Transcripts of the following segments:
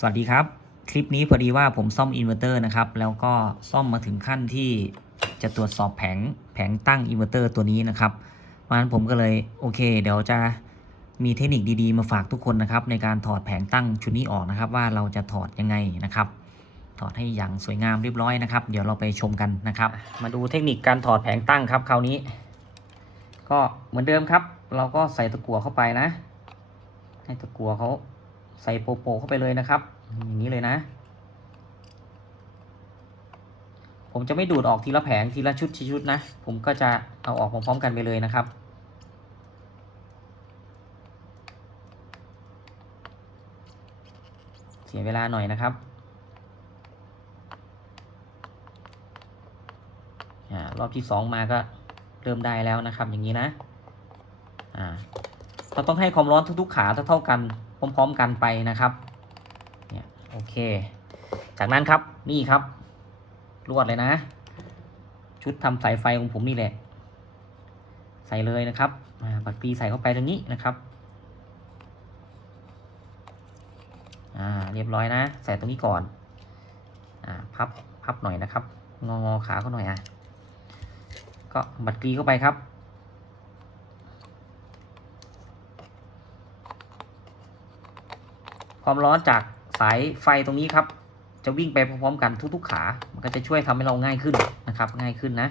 สวัสดีครับ คลิปนี้พอดีว่าผมซ่อมอินเวอร์เตอร์นะครับ แล้วก็ซ่อมมาถึงขั้นที่จะตรวจสอบแผงแผงตั้งอินเวอร์เตอร์ตัวนี้นะครับเพราะฉะนั้นผมก็เลยโอเค เดี๋ยวจะมีเทคนิคดีๆ มาฝากทุกคนนะครับ ในการถอดแผงตั้งชุดนี้ออกนะครับ ว่าเราจะถอดยังไงนะครับ ถอดให้อย่างสวยงามเรียบร้อยนะครับ เดี๋ยวเราไปชมกันนะครับ มาดูเทคนิคการถอดแผงตั้งครับคราวนี้ ก็เหมือนเดิมครับ เราก็ใส่ตะกั่วเข้าไปนะ ให้ตะกั่วเขา ใส่โปโปเข้าไปเลยนะครับ อย่างนี้เลยนะ ผมจะไม่ดูดออกทีละแผงทีละชุดชุดนะ ผมก็จะเอาออกพร้อมๆกันไปเลยนะครับเสียเวลาหน่อยนะครับอารอบที่สองมาก็เริ่มได้แล้วนะครับ อย่างนี้นะ อ่า เราต้องให้ความร้อนทุกๆ ขาเท่าๆกัน พร้อม ๆ กันไปนะครับ เนี่ยโอเค จากนั้นครับนี่ครับ ลวดเลยนะ ชุดทำสายไฟของผมนี่แหละ ใส่เลยนะครับบัตรปีใส่เข้าไปตรงนี้นะครับ อ่าเรียบร้อยนะ ใส่ตรงนี้ก่อน อ่าพับพับหน่อยนะครับ งองอขาเขาหน่อยอะ ก็บัตรกรีเข้าไปครับ ความร้อนจากสายไฟตรงนี้ครับ จะวิ่งไปพร้อมๆกันทุกๆขา มันก็จะช่วยทำให้เราง่ายขึ้นนะครับ ง่ายขึ้นนะ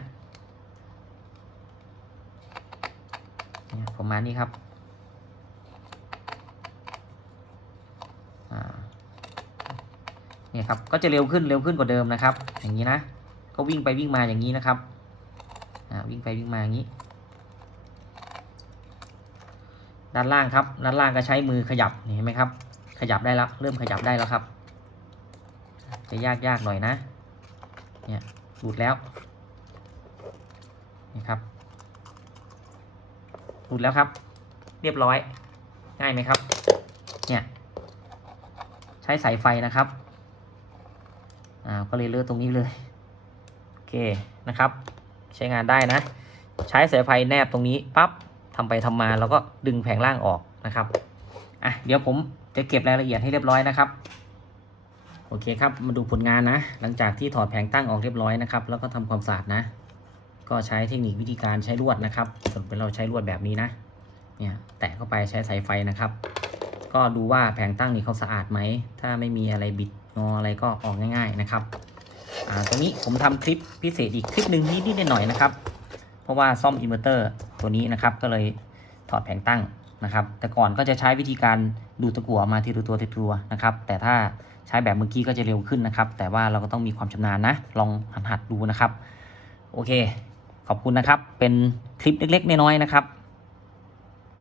ประมาณนี้ครับเนี่ยครับ ก็จะเร็วขึ้นเร็วขึ้นกว่าเดิมนะครับ อย่างนี้นะ ก็วิ่งไปวิ่งมาอย่างนี้นะครับวิ่งไปวิ่งมาอย่างนี้ ด้านล่างครับ ด้านล่างก็ใช้มือขยับเห็นไหมครับ ขยับได้แล้ว เริ่มขยับได้แล้วครับ จะยากยากหน่อยนะ เนี่ยหลุดแล้ว นี่ครับ หลุดแล้วครับ เรียบร้อย ง่ายไหมครับ เนี่ย ใช้สายไฟนะครับ อ่า ก็เลยเลือกตรงนี้เลย โอเค นะครับ ใช้งานได้นะ ใช้สายไฟแนบตรงนี้ ปั๊บทำไปทำมาแล้วก็ดึงแผงล่างออกนะครับ อะเดี๋ยวผมจะเก็บรายละเอียดให้เรียบร้อยนะครับ โอเคครับ มาดูผลงานนะ หลังจากที่ถอดแผงตั้งออกเรียบร้อยนะครับ แล้วก็ทำความสะอาดนะ ก็ใช้เทคนิควิธีการใช้ลวดนะครับส่วนเป็นเราใช้ลวดแบบนี้นะ เนี่ยแตะเข้าไปใช้สายไฟนะครับ ก็ดูว่าแผงตั้งนี้เขาสะอาดไหม ถ้าไม่มีอะไรบิดงออะไรก็ออกง่าย ๆนะครับ อ่า ตรงนี้ผมทำคลิปพิเศษอีกคลิปหนึ่งนิดๆหน่อยๆนะครับ เพราะว่าซ่อมอินเวอร์เตอร์ตัวนี้นะครับ ก็เลยถอดแผงตั้ง นะครับ แต่ก่อนก็จะใช้วิธีการดูตะกั่วมาทีละตัวทีละตัวนะครับ แต่ถ้าใช้แบบเมื่อกี้ก็จะเร็วขึ้นนะครับ แต่ว่าเราก็ต้องมีความชำนาญนะ ลองหัดๆดูนะครับ โอเค ขอบคุณนะครับ เป็นคลิปเล็กๆน้อยๆนะครับ